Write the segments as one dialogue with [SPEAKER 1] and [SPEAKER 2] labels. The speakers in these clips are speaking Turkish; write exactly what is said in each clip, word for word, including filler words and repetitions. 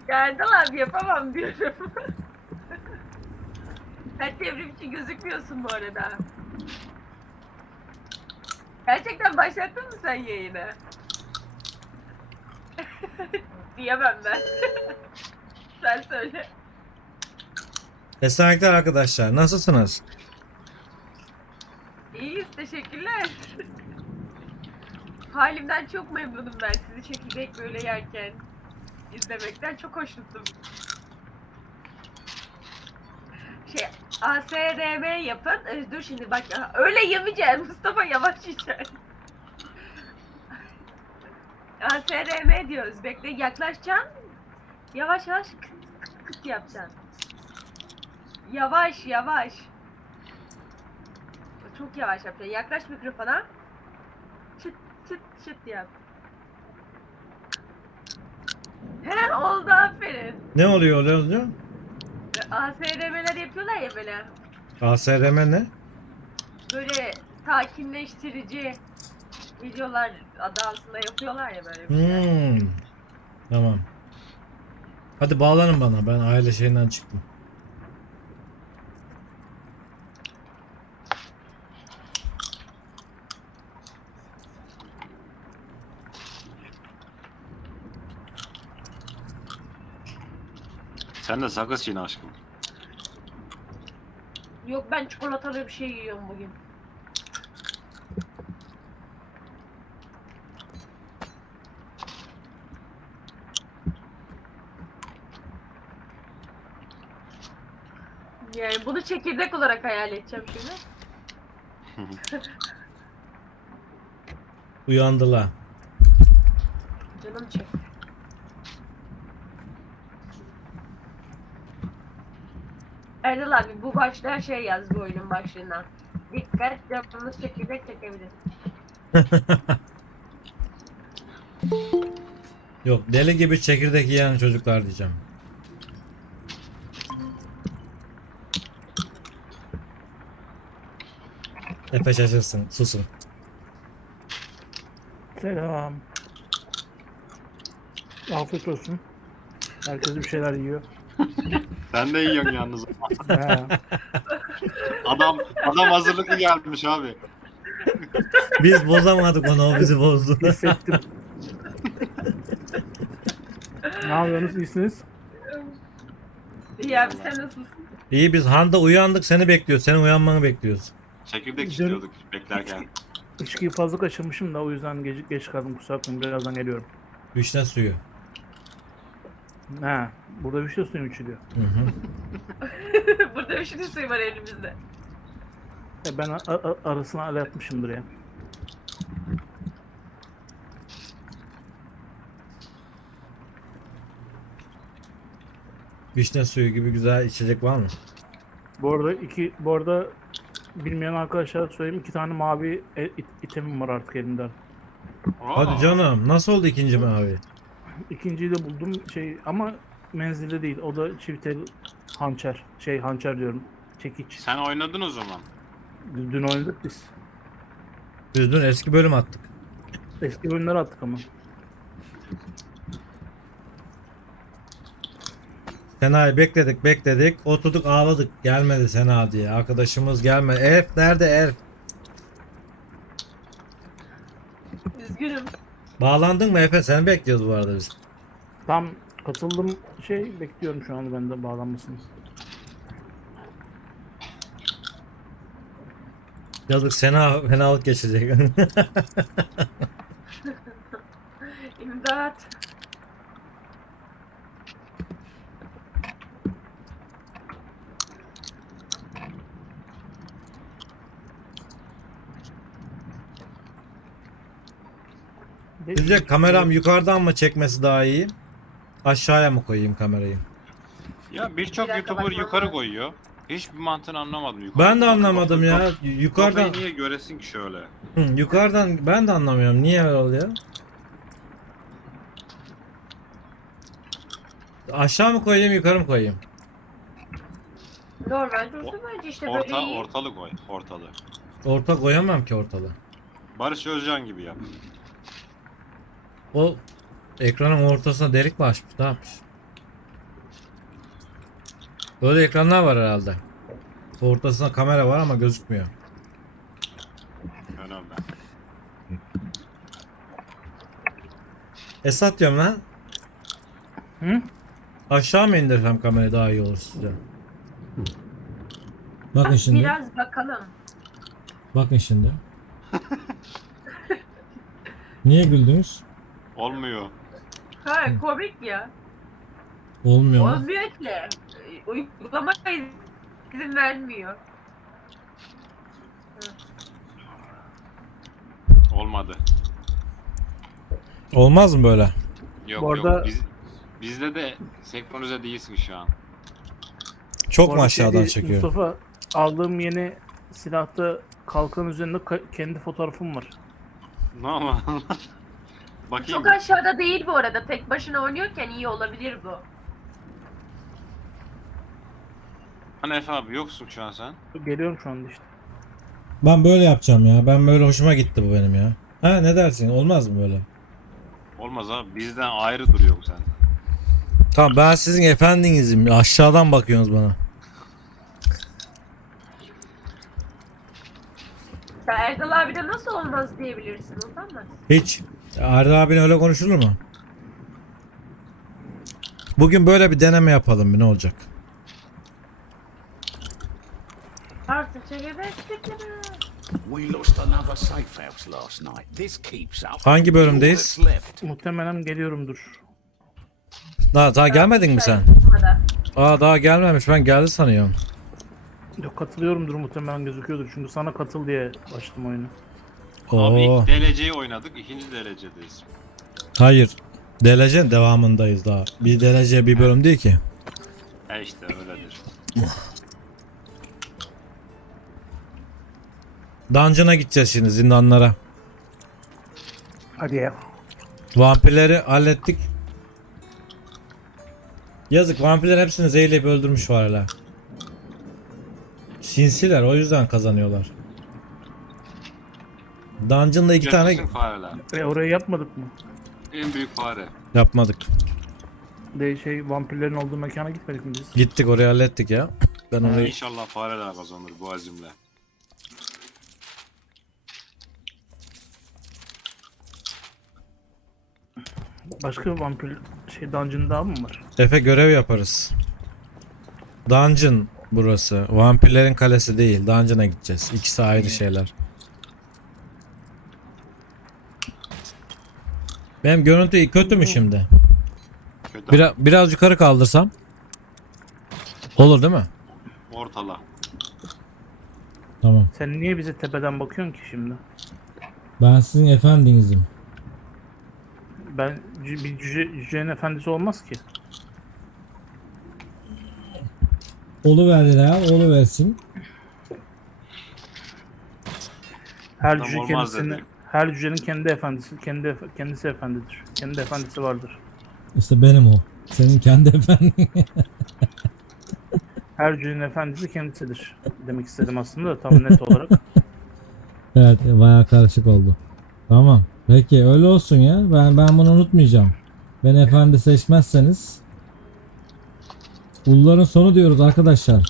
[SPEAKER 1] Erdal abi yapamam diyorum. Sen çevrimçi gözükmüyorsun bu arada. Gerçekten başlattın mı sen yayını? Diyemem ben. Sen söyle.
[SPEAKER 2] Esenlikler arkadaşlar. Nasılsınız?
[SPEAKER 1] İyiyiz, teşekkürler. Halimden çok memnunum ben sizi çekirdek böyle yerken izlemekten çok hoşnutum. Şey, A S R M yapın. Ee, dur şimdi bak, öyle yemeyeceksin Mustafa, yavaş yiyeceksin. A S R M diyoruz. Bekle, yaklaşacaksın. Yavaş yavaş kıt kıt kıt yapacaksın. Yavaş yavaş. Çok yavaş yapacaksın. Yaklaş mikrofona. Çıt çıt çıt yap. He, oldu, aferin.
[SPEAKER 2] Ne oluyor ne oluyor?
[SPEAKER 1] A S R M'ler yapıyorlar ya böyle.
[SPEAKER 2] A S R M ne?
[SPEAKER 1] Böyle sakinleştirici videolar adı altında yapıyorlar ya böyle bir şeyler.
[SPEAKER 2] Hmm. Tamam. Hadi bağlanın bana. Ben aile şeyinden çıktım.
[SPEAKER 3] Sen de sakız çiğne aşkım.
[SPEAKER 1] Yok, ben çikolatalı bir şey yiyorum bugün. Yani bunu çekirdek olarak hayal edeceğim şimdi.
[SPEAKER 2] Uyandılar.
[SPEAKER 1] Canım çekti. Erdal abi, bu başlığa şey yaz, bu oyunun başlığına. Dikkat, canımız çekirdek çekebilir.
[SPEAKER 2] Yok, deli gibi çekirdek yiyen çocuklar diyeceğim. Efe şaşırsın. Susun.
[SPEAKER 4] Selam. Afiyet olsun. Herkes bir şeyler yiyor.
[SPEAKER 3] Sen de yiyorsun yalnız.
[SPEAKER 4] He.
[SPEAKER 3] Adam adam hazırlıklı gelmiş abi.
[SPEAKER 2] Biz bozamadık onu, o bizi bozdu.
[SPEAKER 4] Hissettim. Ne yapıyorsunuz? İyisiniz?
[SPEAKER 1] İyi abi, sen nasılsın?
[SPEAKER 2] İyi, biz Handa uyandık, seni bekliyoruz. Senin uyanmanı bekliyoruz.
[SPEAKER 3] Çekirdek
[SPEAKER 4] Dün-
[SPEAKER 3] istiyorduk beklerken.
[SPEAKER 4] İçkiyi fazla kaçırmışım da o yüzden geç, geç kaldım. Kusura bakmayın, birazdan geliyorum.
[SPEAKER 2] Vişne suyu.
[SPEAKER 4] He. Burada bir şey suyum içiliyor.
[SPEAKER 2] Hı hı.
[SPEAKER 1] Burada bir şey suyu var elimizde.
[SPEAKER 4] E ben a- a- arasına ala yapmışımdır ya.
[SPEAKER 2] Vişne suyu gibi güzel içecek var mı?
[SPEAKER 4] Bu arada iki, bu arada bilmeyen arkadaşlar söyleyeyim, iki tane mavi e- it- itemim var artık elimde.
[SPEAKER 2] Hadi canım, nasıl oldu ikinci mavi?
[SPEAKER 4] İkinciyi de buldum şey ama menzilde değil. O da çivitel hançer. Şey hançer diyorum. Çekiç.
[SPEAKER 3] Sen oynadın o zaman.
[SPEAKER 4] Dün oynadık biz.
[SPEAKER 2] Biz dün eski bölüm attık.
[SPEAKER 4] Eski bölümleri attık ama.
[SPEAKER 2] Sena'yı bekledik bekledik. Oturduk ağladık. Gelmedi Sena diye. Arkadaşımız gelmedi. Erf nerede Erf?
[SPEAKER 1] Üzgünüm.
[SPEAKER 2] Bağlandın mı Efe? Seni bekliyoruz bu arada biz.
[SPEAKER 4] Tam katıldım, şey bekliyorum şu anda ben de bağlanmasını.
[SPEAKER 2] Yazık, Sena fenalık geçecek.
[SPEAKER 1] İmdat.
[SPEAKER 2] Sizce kameram yukarıdan mı çekmesi daha iyi? Aşağıya mı koyayım kamerayı?
[SPEAKER 3] Ya birçok
[SPEAKER 1] Bir dakika,
[SPEAKER 3] YouTuber
[SPEAKER 1] bak,
[SPEAKER 3] yukarı
[SPEAKER 1] bak.
[SPEAKER 3] koyuyor. Hiçbir mantığını anlamadım yukarı.
[SPEAKER 2] Ben de anlamadım ya.
[SPEAKER 3] Kafayı
[SPEAKER 2] Yukarıdan
[SPEAKER 3] niye göresin ki şöyle?
[SPEAKER 2] Hı, yukarıdan ben de anlamıyorum. Niye öyle oluyor? Aşağı mı koyayım, yukarı mı koyayım?
[SPEAKER 1] Normal dursun bence, işte böyle
[SPEAKER 3] Orta,
[SPEAKER 1] iyi.
[SPEAKER 3] ortalı koy, ortalı.
[SPEAKER 2] Orta koyamam ki ortalığı.
[SPEAKER 3] Barış Özcan gibi yap.
[SPEAKER 2] O ekranın ortasına delik mi açmış? Ne yapmış? Böyle ekranlar var herhalde. Ortasında kamera var ama gözükmüyor.
[SPEAKER 3] Herhalde.
[SPEAKER 2] Esat diyorum lan.
[SPEAKER 4] Hı?
[SPEAKER 2] Aşağı mı indirsem kamerayı daha iyi olur size? Bakın
[SPEAKER 1] Bak,
[SPEAKER 2] şimdi.
[SPEAKER 1] biraz bakalım.
[SPEAKER 2] Bakın şimdi. Niye güldünüz?
[SPEAKER 3] Olmuyor.
[SPEAKER 1] Ha komik ya.
[SPEAKER 2] Olmuyor mu?
[SPEAKER 1] Olmuyor ki. Uygulama izin vermiyor.
[SPEAKER 3] Olmadı.
[SPEAKER 2] Olmaz mı böyle?
[SPEAKER 3] Yok
[SPEAKER 4] Bu arada-
[SPEAKER 3] yok. Biz, bizde de senkronize değilsin şu an.
[SPEAKER 2] Çok
[SPEAKER 4] Bu
[SPEAKER 2] mu
[SPEAKER 4] arada
[SPEAKER 2] aşağıdan
[SPEAKER 4] şey,
[SPEAKER 2] çekiyor?
[SPEAKER 4] Mustafa, aldığım yeni silahta kalkan üzerinde ka- kendi fotoğrafım var.
[SPEAKER 3] Ne ama? Bakayım.
[SPEAKER 1] Çok aşağıda değil bu arada. Tek başına oynuyorken iyi olabilir bu.
[SPEAKER 3] Hani Efe abi yoksun şu an sen.
[SPEAKER 4] Geliyorum şu anda işte.
[SPEAKER 2] Ben böyle yapacağım ya. Ben böyle hoşuma gitti bu benim ya. Ha ne dersin? Olmaz mı böyle?
[SPEAKER 3] Olmaz abi. Bizden ayrı duruyor sen.
[SPEAKER 2] Tamam ben sizin efendinizim. Aşağıdan bakıyorsunuz bana.
[SPEAKER 1] Sen Erdal abi de nasıl olmaz diyebilirsin, utanmaz.
[SPEAKER 2] Hiç. Arda abin öyle konuşulur mu? Bugün böyle bir deneme yapalım bir ne olacak?
[SPEAKER 1] Artık çekirdek
[SPEAKER 5] We lost another safe house last night. This keeps up.
[SPEAKER 2] Hangi bölümdeyiz?
[SPEAKER 5] All that's left.
[SPEAKER 4] Muhtemelen geliyorumdur.
[SPEAKER 2] Daha, daha gelmedin mi sen? Aa daha gelmemiş ben geldi sanıyorum.
[SPEAKER 4] Yok, katılıyorumdur, muhtemelen gözüküyordur. Çünkü sana katıl diye açtım oyunu.
[SPEAKER 3] Abi
[SPEAKER 2] Oo.
[SPEAKER 3] ilk D L C'yi oynadık. İkinci derecedeyiz.
[SPEAKER 2] Hayır. D L C'nin devamındayız daha. Bir D L C bir bölüm değil ki.
[SPEAKER 3] E işte öyledir.
[SPEAKER 2] Dungeon'a gideceğiz şimdi zindanlara.
[SPEAKER 4] Hadi ya.
[SPEAKER 2] Vampirleri hallettik. Yazık vampirler hepsini zehirleyip öldürmüş var hala. Sinsiler o yüzden kazanıyorlar. Dungeon'da iki tane
[SPEAKER 3] Yaşasın fareler.
[SPEAKER 4] E, orayı yapmadık mı?
[SPEAKER 3] En büyük fare.
[SPEAKER 2] yapmadık.
[SPEAKER 4] De şey, vampirlerin olduğu mekana gitmedik mi biz?
[SPEAKER 2] Gittik orayı hallettik ya. Ben orayı
[SPEAKER 3] İnşallah fareler kazanır bu azimle.
[SPEAKER 4] Başka vampir şey dungeon daha mı var?
[SPEAKER 2] Efe görev yaparız. Dungeon burası. Vampirlerin kalesi değil. Dungeon'a gideceğiz. İkisi ayrı şeyler. Benim görüntü kötü mü şimdi?
[SPEAKER 3] Kötü.
[SPEAKER 2] Biraz, biraz yukarı kaldırsam. Olur değil mi?
[SPEAKER 3] Ortala.
[SPEAKER 2] Tamam.
[SPEAKER 4] Sen niye bize tepeden bakıyorsun ki şimdi?
[SPEAKER 2] Ben sizin efendinizim.
[SPEAKER 4] Ben cü- bir cüce, cücenin efendisi olmaz ki.
[SPEAKER 2] Olu verdiler, olu versin.
[SPEAKER 4] Her
[SPEAKER 3] Tam
[SPEAKER 4] cüce
[SPEAKER 3] olmaz
[SPEAKER 4] kendisini,
[SPEAKER 3] dedi.
[SPEAKER 4] her cücenin kendi efendisi, kendi efe- kendisi efendidir. Kendi efendisi vardır.
[SPEAKER 2] İşte benim o. Senin kendi efendin.
[SPEAKER 4] Her cücenin efendisi kendisidir. Demek istedim aslında da tam net olarak.
[SPEAKER 2] Evet, bayağı karışık oldu. Tamam. Peki öyle olsun ya. Ben ben bunu unutmayacağım. Ben efendi seçmezseniz Ulların sonu diyoruz arkadaşlar.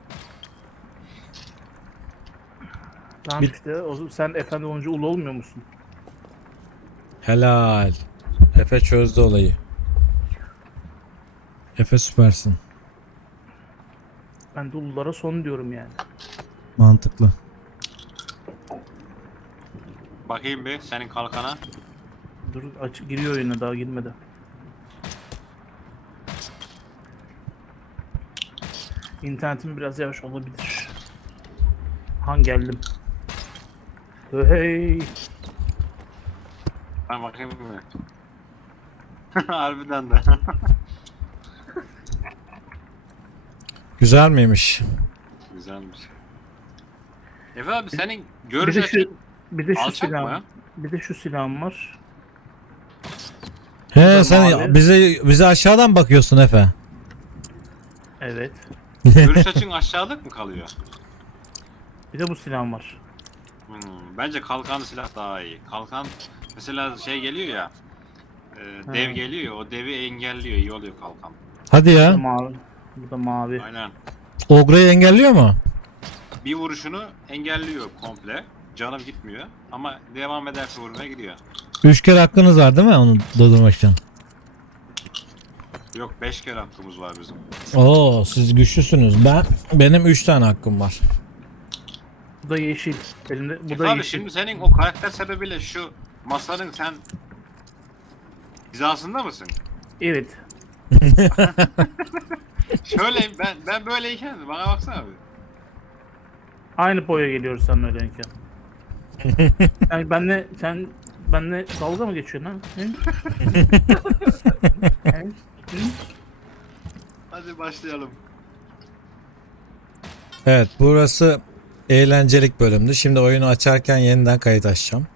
[SPEAKER 4] Tamam
[SPEAKER 2] Bir-
[SPEAKER 4] işte o, sen efendi olunca ulu olmuyor musun?
[SPEAKER 2] Helal. Efe çözdü olayı. Efe süpersin.
[SPEAKER 4] Ben de ululara son diyorum yani.
[SPEAKER 2] Mantıklı.
[SPEAKER 3] Bakayım bir senin kalkana.
[SPEAKER 4] Dur aç giriyor oyuna, daha girmedi. İnternetim biraz yavaş olabilir. Han geldim. Hey.
[SPEAKER 3] Ben bakayım mı? Harbiden de.
[SPEAKER 2] Güzel miymiş?
[SPEAKER 3] Güzelmiş. Efe abi senin
[SPEAKER 4] Bir
[SPEAKER 3] görüş
[SPEAKER 4] de şu
[SPEAKER 3] açın
[SPEAKER 4] bir de şu
[SPEAKER 3] alçak mı?
[SPEAKER 4] silahım. Bir de şu silahım var.
[SPEAKER 2] He
[SPEAKER 4] Güzel
[SPEAKER 2] sen
[SPEAKER 4] mavi.
[SPEAKER 2] bize bize aşağıdan bakıyorsun Efe.
[SPEAKER 4] Evet.
[SPEAKER 3] Görüş açın aşağılık mı kalıyor?
[SPEAKER 4] Bir de bu silahım var.
[SPEAKER 3] Hmm, bence kalkanlı silah daha iyi. Kalkan mesela şey geliyor ya. E, dev
[SPEAKER 4] Ha.
[SPEAKER 3] geliyor ya, o devi engelliyor. İyi oluyor kalkan.
[SPEAKER 2] Hadi ya.
[SPEAKER 4] Mavi. Bu da mavi.
[SPEAKER 3] Aynen.
[SPEAKER 2] Ogre'yi engelliyor mu?
[SPEAKER 3] Bir vuruşunu engelliyor komple. Canım gitmiyor. Ama devam ederse vurmaya gidiyor.
[SPEAKER 2] Üç kere hakkınız var değil mi onu durdurmak için?
[SPEAKER 3] Yok beş kere hakkımız var bizim.
[SPEAKER 2] Oo, siz güçlüsünüz. Ben benim üç tane hakkım var.
[SPEAKER 4] Bu da yeşil. Elimde bu
[SPEAKER 3] Şef
[SPEAKER 4] da
[SPEAKER 3] abi
[SPEAKER 4] yeşil.
[SPEAKER 3] şimdi senin o karakter sebebiyle şu masanın sen hizasında mısın?
[SPEAKER 4] Evet.
[SPEAKER 3] Şöyle ben ben böyleyken bana baksana abi.
[SPEAKER 4] Aynı boya geliyoruz sen öyleyken. Yani benle sen benle dalga mı geçiyorsun ha? Hı? Hı? Hı?
[SPEAKER 3] Hadi başlayalım.
[SPEAKER 2] Evet, burası eğlencelik bölümdü. Şimdi oyunu açarken yeniden kayıt açacağım.